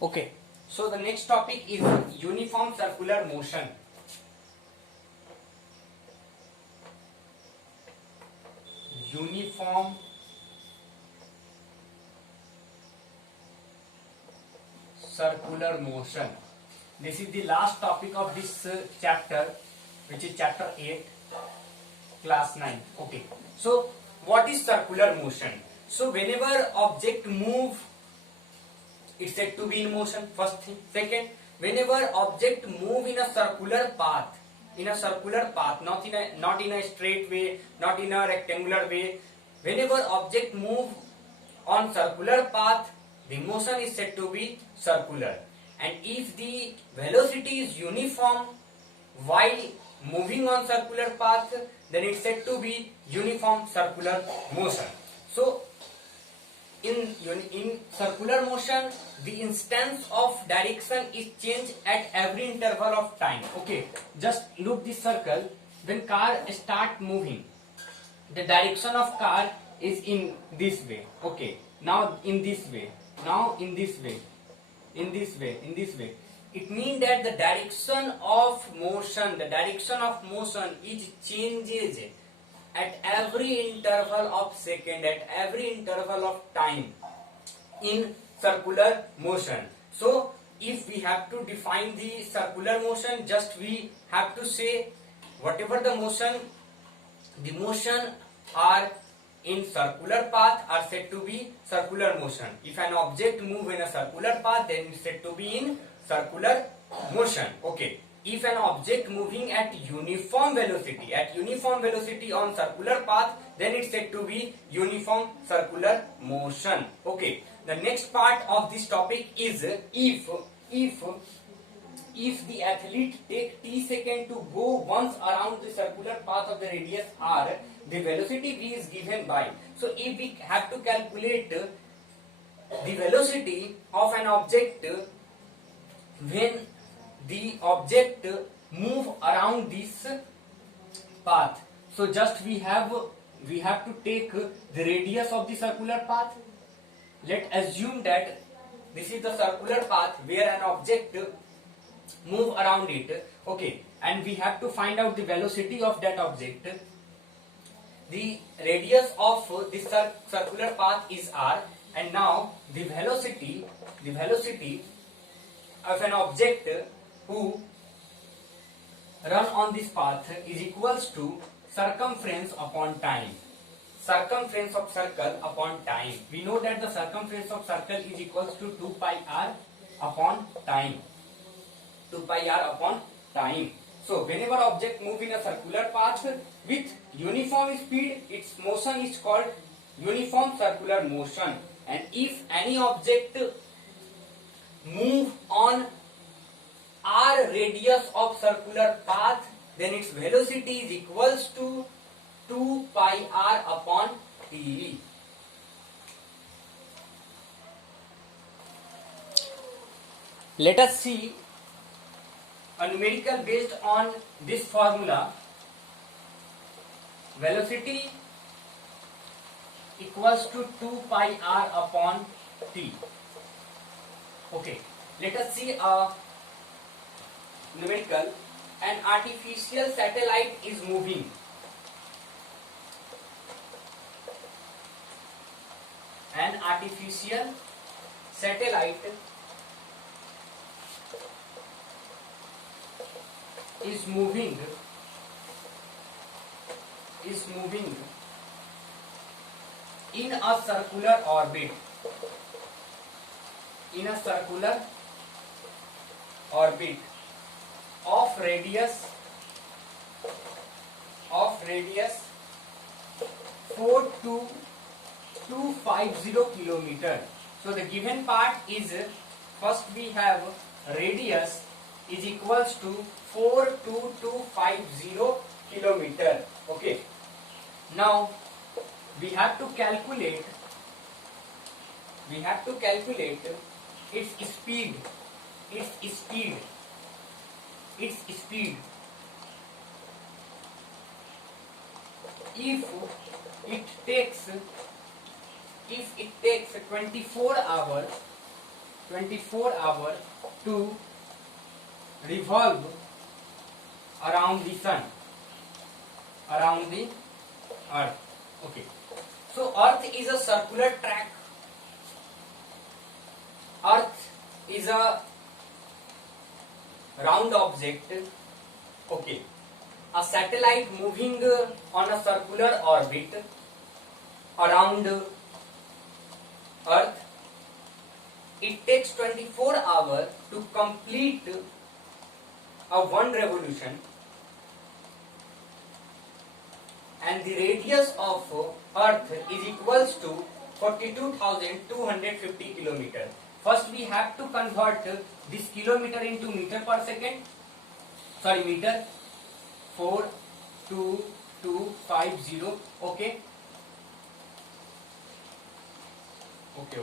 Okay, so the next topic is uniform circular motion. Uniform circular motion. This is the last topic of this chapter, which is chapter 8, class 9. Okay, so what is circular motion? So whenever object move, it's said to be in motion. First thing. Second, whenever object move in a circular path, not in a straight way, not in a rectangular way. Whenever object move on circular path, the motion is said to be circular. And if the velocity is uniform while moving on circular path, then it's said to be uniform circular motion. So in circular motion, the instance of direction is changed at every interval of time. Okay, just look this circle. When car start moving, the direction of car is in this way. Okay, now in this way, now in this way, in this way, in this way. It means that the direction of motion is changes at every interval of second, at every interval of time in circular motion. So if we have to define the circular motion, just we have to say whatever the motion are in circular path are said to be circular motion. If an object move in a circular path, then it's said to be in circular motion. Okay. If an object moving at uniform velocity on circular path, then it's said to be uniform circular motion. Okay. The next part of this topic is if the athlete take t second to go once around the circular path of the radius r, the velocity v is given by. So if we have to calculate the velocity of an object when the object move around this path, so just we have to take the radius of the circular path. Let's assume that this is the circular path where an object move around it. Okay, and we have to find out the velocity of that object. The radius of this circular path is r, and now the velocity of an object who run on this path is equals to circumference upon time. Circumference of circle upon time. We know that the circumference of circle is equals to 2 pi r upon time. 2 pi r upon time. So whenever object move in a circular path with uniform speed, its motion is called uniform circular motion. And if any object move on r radius of circular path, then its velocity is equals to 2 pi r upon t. Let us see a numerical based on this formula. Velocity equals to 2 pi r upon t. Okay, let us see a numerical. An artificial satellite is moving. An artificial satellite is moving in a circular orbit. In a circular orbit of radius 4250 kilometer. So the given part is, first we have radius is equals to 42250 kilometer. Okay. Now we have to calculate its speed. If it takes 24 hours 24 hours to revolve around the sun, around the earth. Okay, so earth is a circular track. Earth is a round object. Okay, a satellite moving on a circular orbit around earth. It takes 24 hours to complete a one revolution, and the radius of earth is equals to 42,250 kilometers. First we have to convert this kilometer into meter per second. Sorry, meter. 42250. Okay. Okay.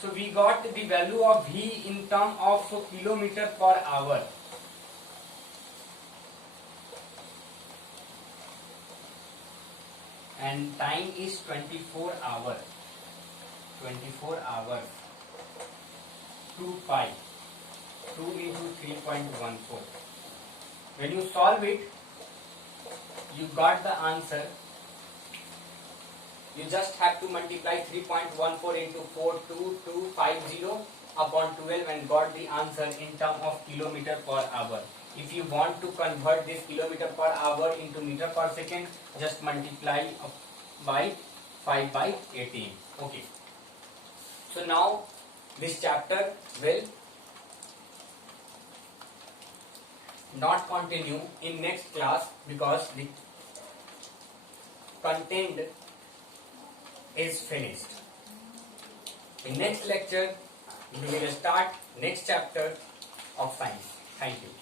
So we got the value of V in term of kilometer per hour. And time is 24 hours. 24 hours. 2 pi. 2 into 3.14. When you solve it, you got the answer. You just have to multiply 3.14 into 42250 upon 12 and got the answer in term of kilometer per hour. If you want to convert this kilometer per hour into meter per second, just multiply by 5 by 18. Okay. So now this chapter will not continue in next class because the content is finished. In next lecture, we will start next chapter of science. Thank you.